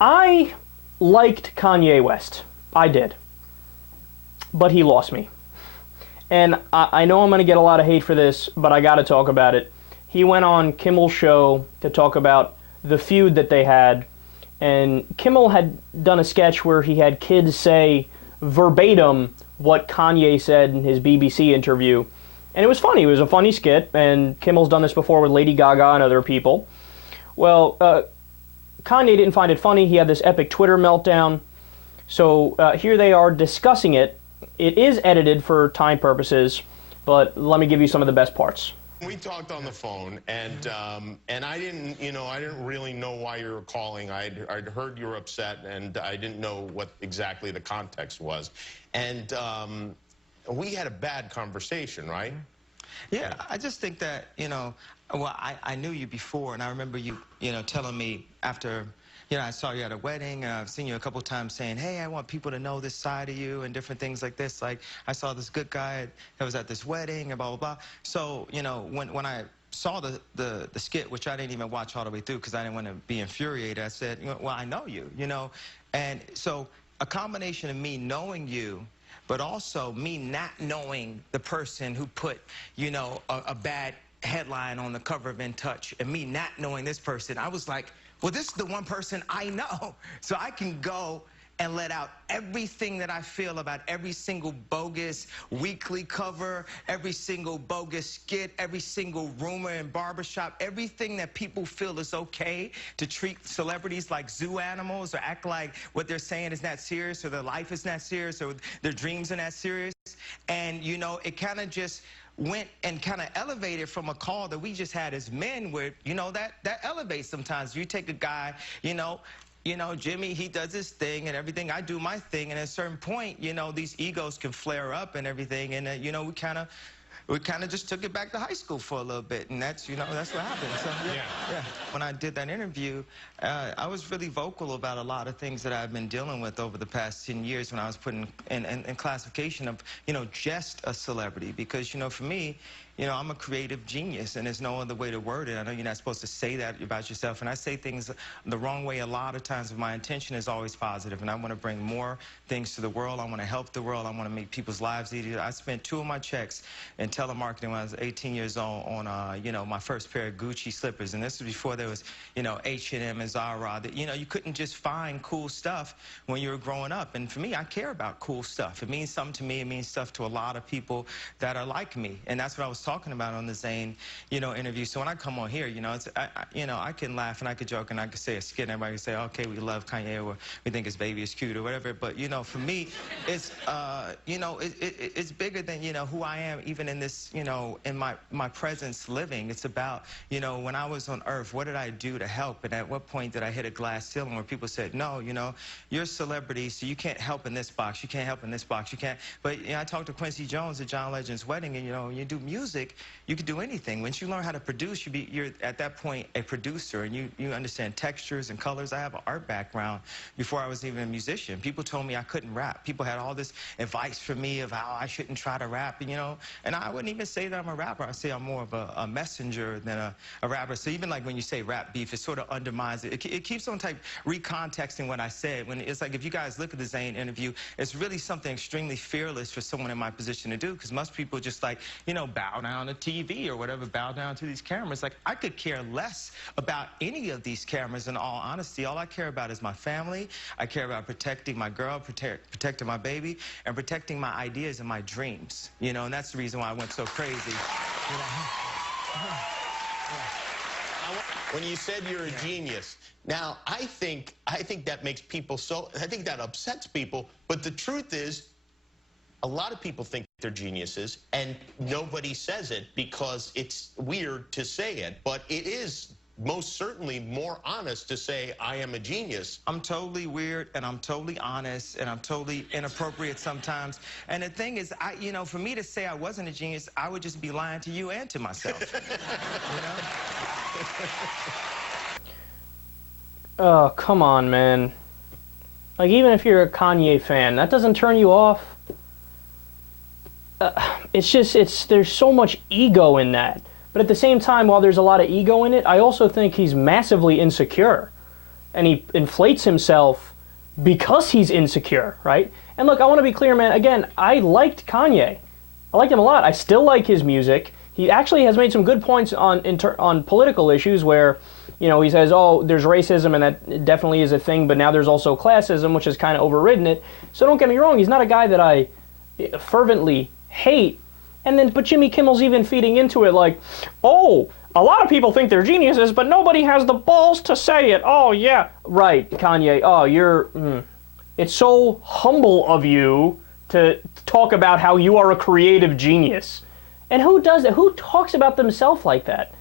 I liked Kanye West. I did. But he lost me. And I know I'm going to get a lot of hate for this, but I got to talk about it. He went on Kimmel's show to talk about the feud that they had. And Kimmel had done a sketch where he had kids say verbatim what Kanye said in his BBC interview. And it was funny. It was a funny skit. And Kimmel's done this before with Lady Gaga and other people. Well, Kanye didn't find it funny. He had this epic Twitter meltdown. So here they are discussing it. It is edited for time purposes, but let me give you some of the best parts. We talked on the phone, and I didn't, I didn't really know why you were calling. I'd heard you were upset, and I didn't know what exactly the context was. And we had a bad conversation, right? Yeah, I just think that, well, I knew you before, and I remember you, telling me after, I saw you at a wedding, and I've seen you a couple times saying, hey, I want people to know this side of you and different things like this. Like, I saw this good guy that was at this wedding and blah, blah, blah. So, when I saw the skit, which I didn't even watch all the way through because I didn't want to be infuriated, I said, well, I know you, And so a combination of me knowing you, but also me not knowing the person who put, a bad headline on the cover of In Touch, and me not knowing this person, I was like, well, this is the one person I know. So I can go and let out everything that I feel about every single bogus weekly cover, every single bogus skit, every single rumor in barbershop, everything that people feel is okay to treat celebrities like zoo animals or act like what they're saying is not serious or their life is not serious or their dreams are not serious. And, it kind of just went and kind of elevated from a call that we just had as men where, that elevates sometimes. You take a guy, Jimmy, he does his thing and everything. I do my thing. And at a certain point, these egos can flare up and everything. And, we kind of just took it back to high school for a little bit. And that's, that's what happened. So, yeah. When I did that interview, I was really vocal about a lot of things that I've been dealing with over the past 10 years when I was put in classification of, just a celebrity. Because, for me, I'm a creative genius, and there's no other way to word it. I know you're not supposed to say that about yourself, and I say things the wrong way a lot of times, but my intention is always positive, and I want to bring more things to the world. I want to help the world. I want to make people's lives easier. I spent 2 of my checks in telemarketing when I was 18 years old on, my first pair of Gucci slippers, and this was before there was, H&M and Zara. That, you couldn't just find cool stuff when you were growing up, and for me, I care about cool stuff. It means something to me. It means stuff to a lot of people that are like me, and that's what I was talking about on the Zane, interview. So when I come on here, I can laugh and I could joke and I could say a skit and everybody can say, okay, we love Kanye or we think his baby is cute or whatever. But, for me, it's, it's bigger than, who I am even in this, in my presence living. It's about, when I was on Earth, what did I do to help? And at what point did I hit a glass ceiling where people said, no, you're a celebrity, so you can't help in this box. You can't help in this box. You can't. But, I talked to Quincy Jones at John Legend's wedding, and, you do music, you could do anything. Once you learn how to produce, you're at that point a producer, and you understand textures and colors. I have an art background before I was even a musician. People told me I couldn't rap. People had all this advice for me of how I shouldn't try to rap, and I wouldn't even say that I'm a rapper. I say I'm more of a messenger than a rapper. So even like when you say rap beef, it sort of undermines it. It keeps on recontexting what I said. When it's like, if you guys look at the Zane interview, it's really something extremely fearless for someone in my position to do, because most people just like, bow down to TV or whatever, bow down to these cameras. Like, I could care less about any of these cameras, in all honesty. All I care about is my family. I care about protecting my girl, protecting my baby, and protecting my ideas and my dreams, and that's the reason why I went so crazy. When you said you're a genius, now I think that makes people I think that upsets people, but the truth is, a lot of people think they're geniuses, and nobody says it because it's weird to say it. But it is most certainly more honest to say, I am a genius. I'm totally weird, and I'm totally honest, and I'm totally inappropriate sometimes. And the thing is, for me to say I wasn't a genius, I would just be lying to you and to myself. Oh, come on, man. Like, even if you're a Kanye fan, that doesn't turn you off. There's so much ego in that. But at the same time, while there's a lot of ego in it, I also think he's massively insecure. and he inflates himself because he's insecure, right? And look, I want to be clear, man. Again, I liked Kanye. I liked him a lot. I still like his music. He actually has made some good points on political issues where, you know, he says, oh, there's racism, and that definitely is a thing, but now there's also classism, which has kind of overridden it. So don't get me wrong, he's not a guy that I fervently hate. And then, but Jimmy Kimmel's even feeding into it like, oh, a lot of people think they're geniuses, but nobody has the balls to say it. Oh, yeah. Right, Kanye. Oh, it's so humble of you to talk about how you are a creative genius. And who does that? Who talks about themselves like that?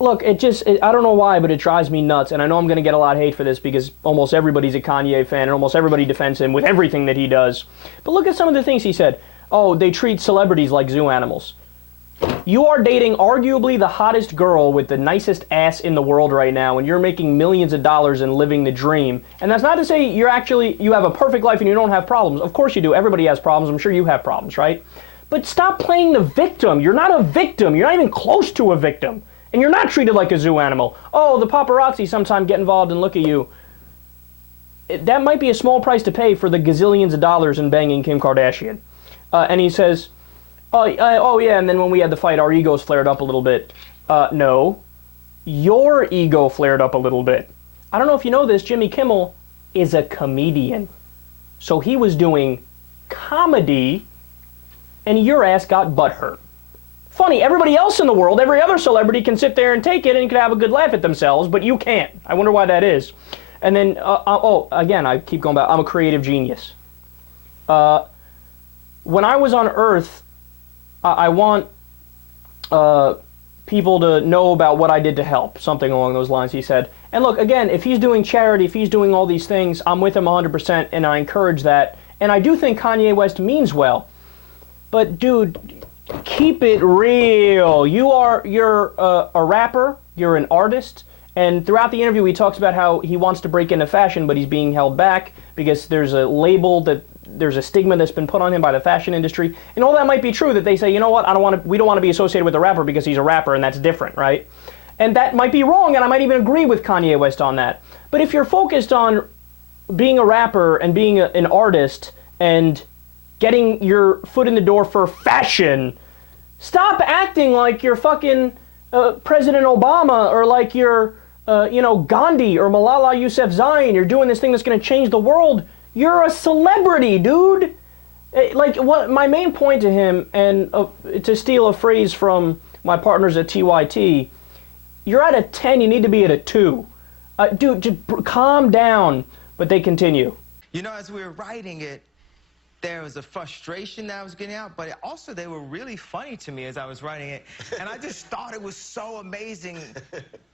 Look, I don't know why, but it drives me nuts. And I know I'm going to get a lot of hate for this because almost everybody's a Kanye fan and almost everybody defends him with everything that he does. But look at some of the things he said. Oh, they treat celebrities like zoo animals. You are dating arguably the hottest girl with the nicest ass in the world right now, and you're making millions of dollars and living the dream. And that's not to say you have a perfect life and you don't have problems. Of course you do. Everybody has problems. I'm sure you have problems, right? But stop playing the victim. You're not a victim. You're not even close to a victim. And you're not treated like a zoo animal. Oh, the paparazzi sometimes get involved and look at you. That might be a small price to pay for the gazillions of dollars in banging Kim Kardashian. And he says, oh yeah, and then when we had the fight, our egos flared up a little bit. No, your ego flared up a little bit. I don't know if you know this, Jimmy Kimmel is a comedian. So he was doing comedy, and your ass got butthurt. Funny, everybody else in the world, every other celebrity can sit there and take it and can have a good laugh at themselves, but you can't. I wonder why that is. And then, again, I keep going back. I'm a creative genius. When I was on Earth, I want people to know about what I did to help, something along those lines, he said. And look, again, if he's doing charity, if he's doing all these things, I'm with him 100%, and I encourage that. And I do think Kanye West means well. But, dude, keep it real. You're a rapper, you're an artist, and throughout the interview he talks about how he wants to break into fashion, but he's being held back because there's a label there's a stigma that's been put on him by the fashion industry. And all that might be true, that they say, you know what, we don't want to be associated with a rapper because he's a rapper, and that's different, right? And that might be wrong, and I might even agree with Kanye West on that. But if you're focused on being a rapper and being an artist and getting your foot in the door for fashion, stop acting like you're fucking President Obama or like you're, Gandhi or Malala Yousafzai. You're doing this thing that's going to change the world. You're a celebrity, dude. Like, what my main point to him, and to steal a phrase from my partners at TYT, you're at a 10, you need to be at a 2. Dude, just calm down. But they continue. You know, as we were writing it, there was a frustration that I was getting out, but also they were really funny to me as I was writing it. And I just thought it was so amazing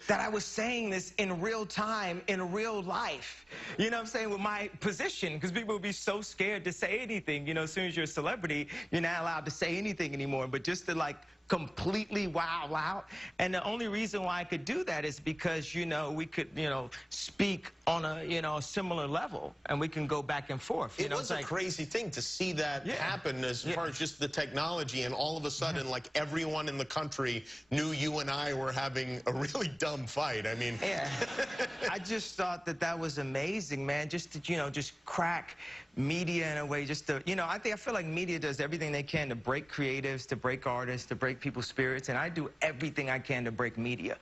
that I was saying this in real time, in real life. You know what I'm saying? With my position, because people would be so scared to say anything. You know, as soon as you're a celebrity, you're not allowed to say anything anymore. But just to, like, completely wow out. And the only reason why I could do that is because, we could, speak on a, similar level, and we can go back and forth. It was a crazy thing to see that happen as far as just the technology, and all of a sudden, like, everyone in the country knew you and I were having a really dumb fight. I mean, I just thought that was amazing, man. Just to, just crack media in a way, just to, I feel like media does everything they can to break creatives, to break artists, to break people's spirits, and I do everything I can to break media.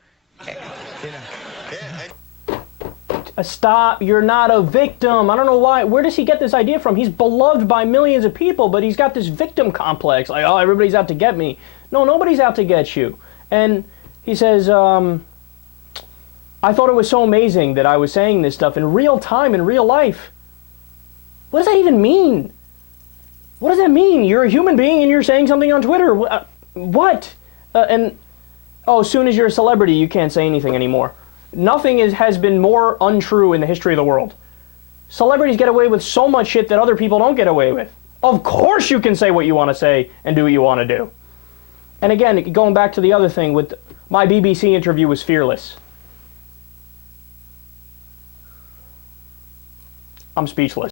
Stop, you're not a victim. I don't know why. Where does he get this idea from? He's beloved by millions of people, but he's got this victim complex. Like, oh, everybody's out to get me. No, nobody's out to get you. And he says, I thought it was so amazing that I was saying this stuff in real time, in real life. What does that even mean? What does that mean? You're a human being and you're saying something on Twitter. What? As soon as you're a celebrity, you can't say anything anymore. Nothing has been more untrue in the history of the world. Celebrities get away with so much shit that other people don't get away with. Of course you can say what you want to say and do what you want to do. And again, going back to the other thing, with my BBC interview was fearless. I'm speechless.